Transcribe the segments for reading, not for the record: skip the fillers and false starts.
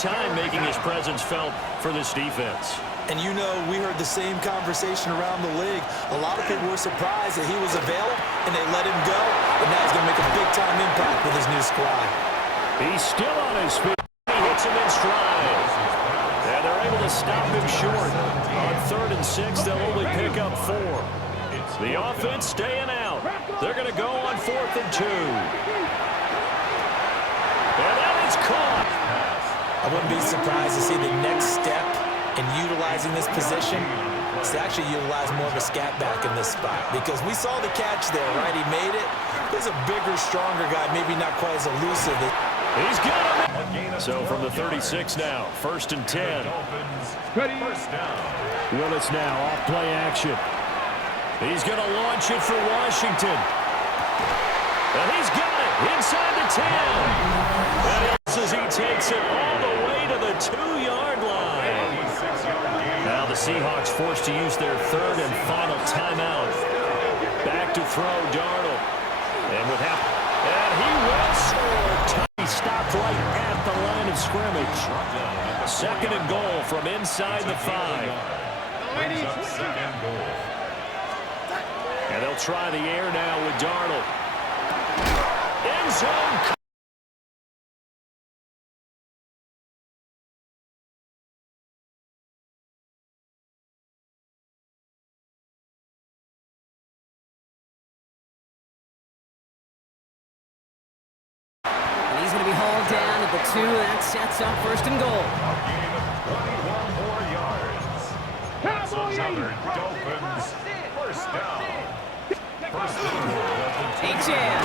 time making his presence felt for this defense. And you know, we heard the same conversation around the league. A lot of people were surprised that he was available, and they let him go. And now he's going to make a big-time impact with his new squad. He's still on his feet. He hits him in stride. And they're able to stop him short. On 3rd and 6, they'll only pick up 4. The offense staying out. They're going to go on 4th and 2. And that is caught. I wouldn't be surprised to see the next step in utilizing this position is to actually utilize more of a scat back in this spot, because we saw the catch there, right? He made it. He's a bigger, stronger guy, maybe not quite as elusive. He's got him. So from the 36 now, 1st and 10. Willis now off play action. He's going to launch it for Washington. And he's got it inside the 10. And as he takes it all the way to the 2-yard line. Now the Seahawks forced to use their 3rd and final timeout. Back to throw Darnold. And with half, and he will score. He stopped right at the line of scrimmage. 2nd and goal from inside the 5. And they'll try the air now with Darnold. End zone. He's going to be hauled down at the 2, and that sets up 1st and goal. Dolphins, 1st down. H.M.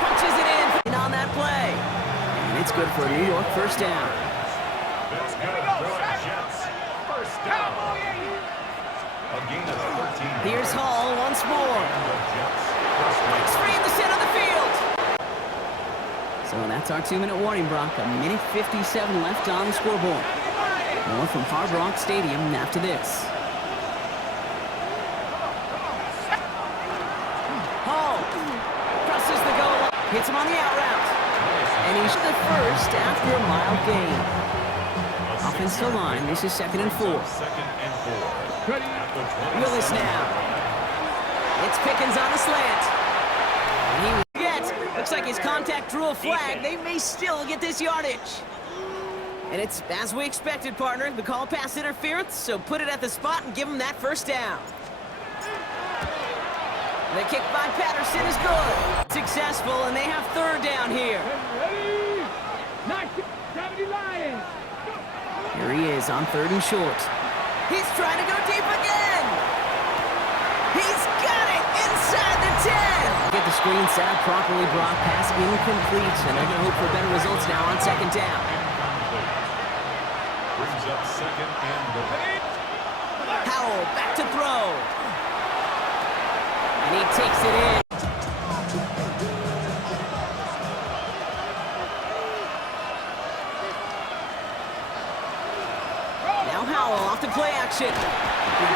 punches it in on that play. And it's good for a New York 1st down. It's good for the Jets. 1st down. A gain of 13. Here's Hall once more. Breaks free in the center of the field. So that's our 2-minute warning, Brock. 1:57 left on the scoreboard. More from Hard Rock Stadium after this. Hall presses the goal line. Hits him on the out route. And he's the 1st after a mild gain. Offensive line, this is 2nd and 4. Willis now. It's Pickens on a slant. And he gets. Looks like his contact drew a flag. They may still get this yardage. And it's as we expected, partner. The call pass interference, so put it at the spot and give him that 1st down. The kick by Patterson is good. Successful, and they have 3rd down here. Here he is on 3rd and short. He's trying to go deep again. He's got it inside the 10. Get the screen set up properly, Brock. Pass incomplete, and they're going to hope for better results now on 2nd down. Brings up 2nd and goal. Howell back to throw. And he takes it in. Now Howell off to play action. In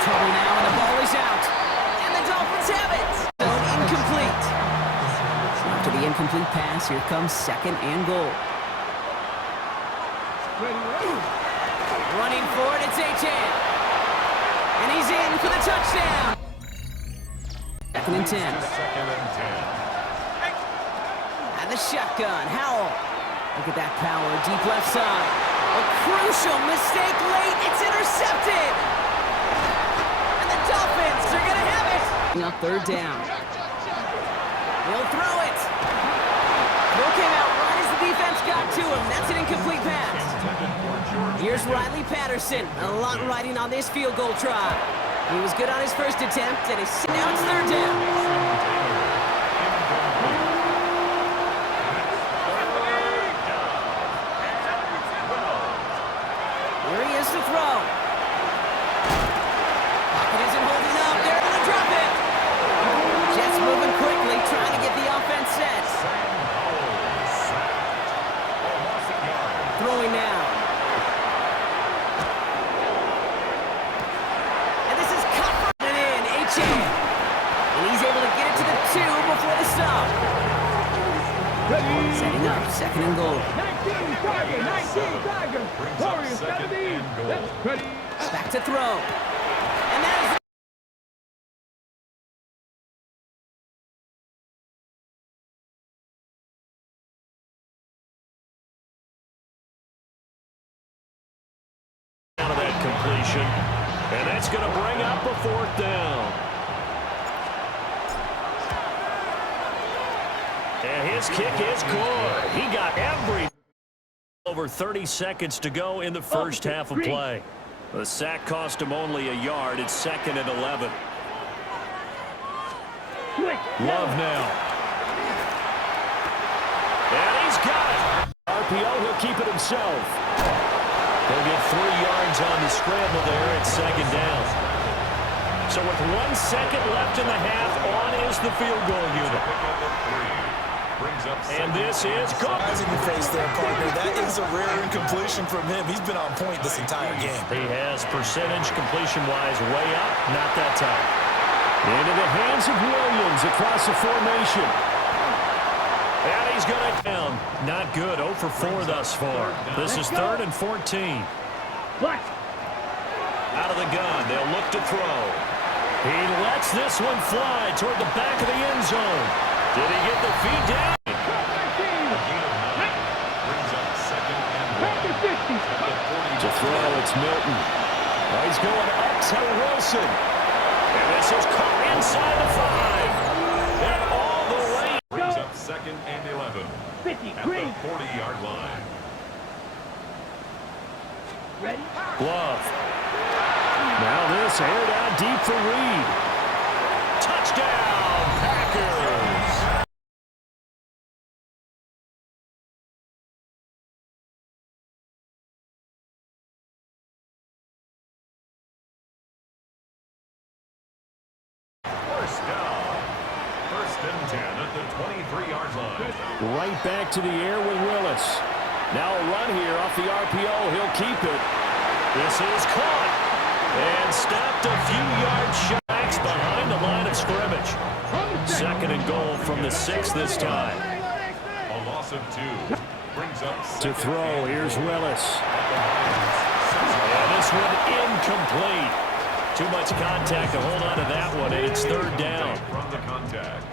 trouble now, and the ball is out. And the Dolphins have it. Incomplete. So after the incomplete pass, here comes 2nd and goal. Running for it, it's H.M. And he's in for the touchdown. 2nd and 10. 2nd and 10. And the shotgun, Howell. Look at that power, deep left side. A crucial mistake late, it's intercepted. And the Dolphins are going to have it. Now 3rd down. He'll throw it. Throw came out right as the defense got to him. That's an incomplete pass. Here's Riley Patterson. A lot riding on this field goal try. He was good on his 1st attempt, and now it's 3rd down. Here he is to throw. Pocket isn't holding up. They're going to drop it. Jets moving quickly, trying to get the offense set. Throwing now. And this is cut in, H.M. And he's able to get it to the 2 before the stop. Setting up 2nd and goal. Brings up second and goal. Back to throw. And that is out of that completion. And that's going to bring up a fourth down. And his kick is good. He got every... Over 30 seconds to go in the first half of play. The sack cost him only a yard. It's 2nd and 11. Love now. And he's got it. RPO, he'll keep it himself. He'll get 3 yards on the scramble there at 2nd down. So with 1 second left in the half, on is the field goal unit. And this is good. Eyes in your face there, partner. That is a rare incompletion from him. He's been on point this entire game. He has percentage completion-wise way up. Not that time. Into the hands of Williams across the formation. And he's got it down. Not good. 0 for 4 thus far. This is 3rd and 14. Out of the gun. They'll look to throw. He lets this one fly toward the back of the end zone. Did he get the feed down? To throw, it's Milton. Oh, he's going up to Wilson. And this is caught inside the 5. And all the way. Brings up 2nd and 11. At the 40-yard line. ready. Love. Now this aired out deep for Reed. Touchdown, Packers. First and 10 at the 23-yard line. Right back to the air with Willis. Now a run here off the RPO. He'll keep it. This is caught. And stopped a few yards shy behind the line of scrimmage. 2nd and goal from the 6 this time. A loss of 2. Brings up To throw, here's Willis. And this one incomplete. Too much contact to hold on to that one, and it's 3rd down. From the contact.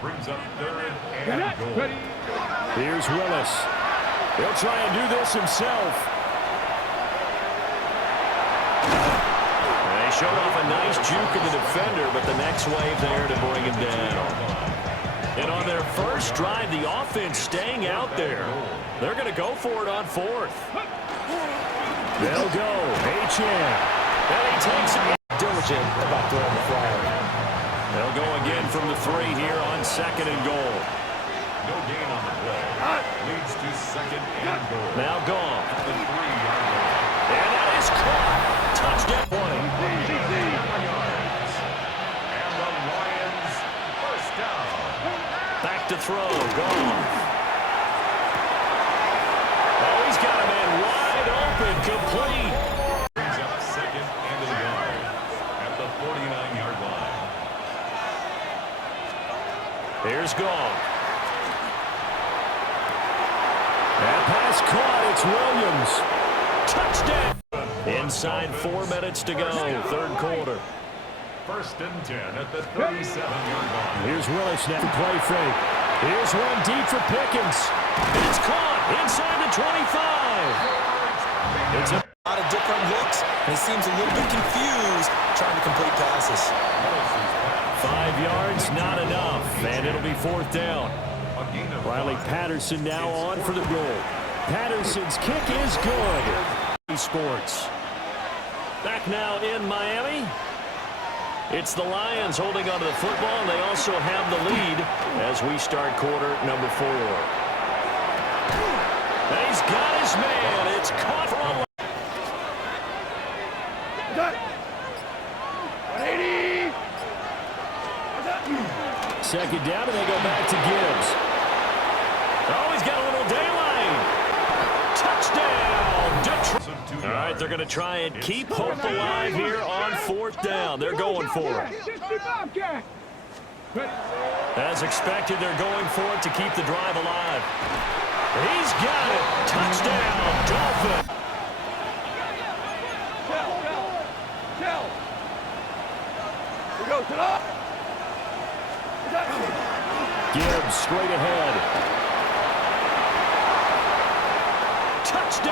Brings up 3rd and goal. Here's Willis. He'll try and do this himself. They showed off a nice juke of the defender, but the next wave there to bring him down. And on their first drive, the offense staying out there. They're going to go for it on 4th. They'll go. H.M. And he takes it. Diligent about throwing the flag. They'll go again from the 3 here on 2nd and goal. No gain on the play. Leads to 2nd and goal. Now gone. At the 3-yard line. And that is caught. Touchdown. 20. And the Lions first down. Back to throw. Gone. Oh, he's got a man wide open. Complete. Brings up 2nd and a yard at the 49-yard line. Here's Gone. That pass caught. It's Williams. Touchdown. Inside 4 minutes to go. 3rd quarter. First and 10 at the 37-yard line. Here's Willis now to play fake. Here's one deep for Pickens. It's caught inside the 25. It's a A lot of different looks, and he seems a little bit confused trying to complete passes. 5 yards, not enough, and it'll be 4th down. A gain of Riley 5. Patterson now on for the goal. Patterson's kick is good. Sports. Back now in Miami. It's the Lions holding onto the football, and they also have the lead as we start quarter number 4. And he's got his man. It's caught for a 2nd down, and they go back to Gibbs. Oh, he's got a little daylight. Touchdown, Detroit. All right, they're going to try and keep hope alive here on 4th down. They're going for it. As expected, they're going for it to keep the drive alive. He's got it. Touchdown, Dolphins. Gibbs straight ahead. Touchdown.